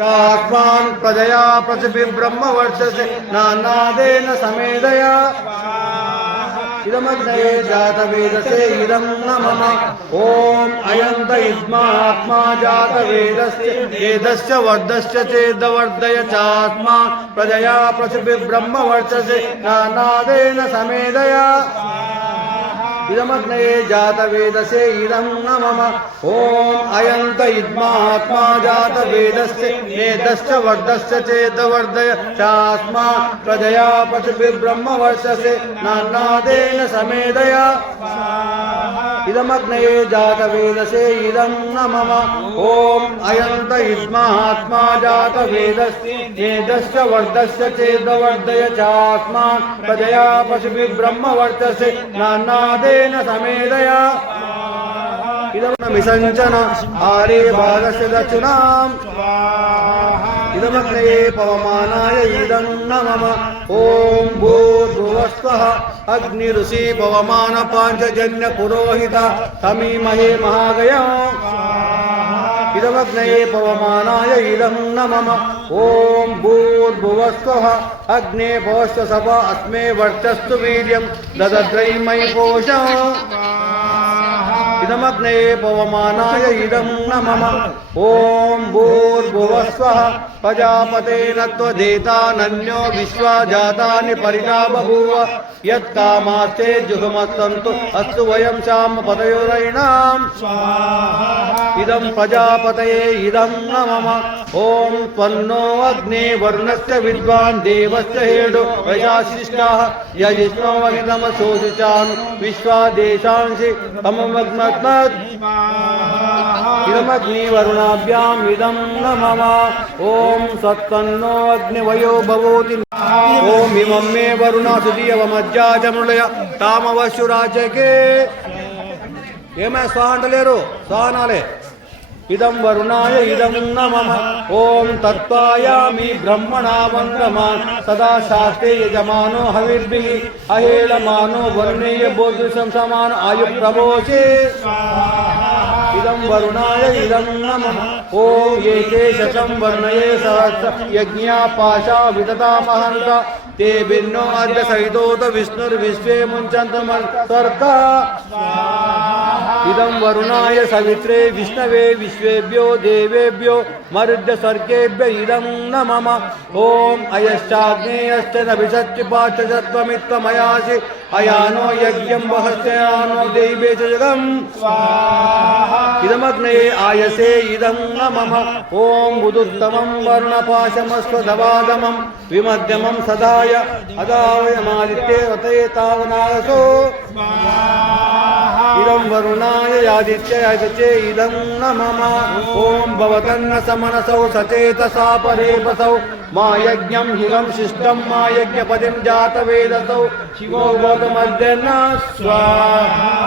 चात्मान् प्रजया प्रतिभिब्रह्मवर्चसे नानादेन समेदया इदमग्नये जातवेदसे इदं न मम ॐ अयन्त इद्मात्मा जातवेदस्य वेदस्य वर्धस्य चेदवर्धय चात्मा प्रजया पृथिभिब्रह्मवर्चसे नानादेन समेदया इदमग्नये जातवेदसे इदं न मम ॐ अयन्त इद्मात्मा जातवेदस्य नेदश्च वर्धश्च चेतवर्धय। चास्मा प्रजया पशुभिर्ब्रह्मवर्षसे नान्नादेन स्वाहा ఇదమగ్నే జాత వేదసే ఇదం న మమ ఓం అయంత ఇస్మాత్మా జాత వేదస్ేదశ్చ వర్ధస్య చేదవర్ధయ చాస్మాన్ ప్రజయా పశుభి బ్రహ్మ వర్ధసే నానాదేన సమేదయా ఇదమమిసంచన ఆరే భాగస్య దక్షిణాం ఇదమగ్నే పవమానాయ ఇదం నమమ ఓం భూర్భువస్వః అగ్ని ఋషి పవమాన పాంచజన్య పురోహిత తమీమహే మహాగయం ఇదమగ్నయే పవమానాయ ఇదం నమమ ఓం భూర్భువస్వః అగ్నే భవస్వ సభ అస్మే వర్చస్సు వీర్యం దదద్రైమై పోషం पवमानाय इदं न मम ॐ भूर्भुवस्वः प्रजापतेन त्वदेतानन्यो विश्वा जातानि परिणा बभूव यत्कामास्ते जुगमस्तन्तु अस्तु वयं श्याम पतयोरयिणाम् इदं प्रजापतये इदं न मम ॐ त्वन्नो अग्ने वर्णस्य विद्वान् देवस्य हेडो। वयाशिष्टाः यजिष्णोमहितमशोषितान् विश्वादेशांसि। तममग्नत्मत् इदमग्निवरुणाभ्याम् इदं न मम ॐ सत्तन्नो अग्निवयो भवोति ॐ इमं मे वरुणा సుదీయవమజ్జాజములయ తామవశురాజకే ఏమే స్వా అంటలేరు స్వా इदं वरुणाय इदं नमः। ॐ तत्त्वायामि ब्रह्मणा वन्दमान् सदा शास्त्रे यजमानो हविर्भिः। अहेलमानो वर्णेय बोधृशं समान आयुप्रभोषे इदं वरुणाय इदं नमः। ॐ शतं वर्णये सहस्र यज्ञा पाशा विदता महन्त। ते भिन्नो अद्य सहितोत विष्णुर्विश्वे मुञ्चन्तु ఇదం వరుణాయ సవిత్రే విష్ణవే విశ్వేభ్యో దేవేభ్యో మరుద్య సర్గేభ్య ఇదం నమమ ఓం అయశ్చాగ్నేయశ్చ నభిషత్యుపాశ్చత్వమిత్వమయాసి అయానో యజ్ఞం వహస్యానో దైవే జగం ఇదమగ్నే ఆయసే ఇదం నమమ ఓం ఉదుత్తమం వర్ణపాశమస్వధవాదమం విమధ్యమం సదాయ అదాయమాదిత్యే రతయే తావనాగసో స్వాహ वतये तावनासो इदं वरुणाय यादित्यायचे इदं न मम ॐ भवतन्न समनसौ सचेतसा परे बसौ मा यज्ञं हिरं शिष्टं मा यज्ञपतिं जातवेदसौ शिवो भोगमद्य न स्वाहा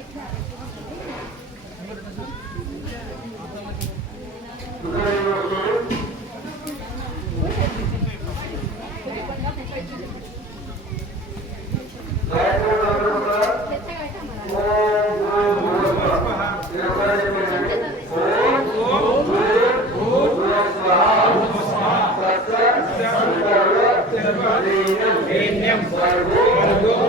Amen. Amen. Amen.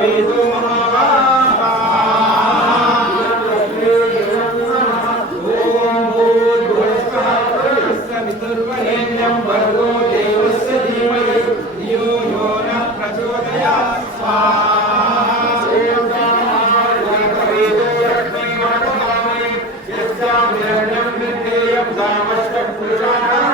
vez.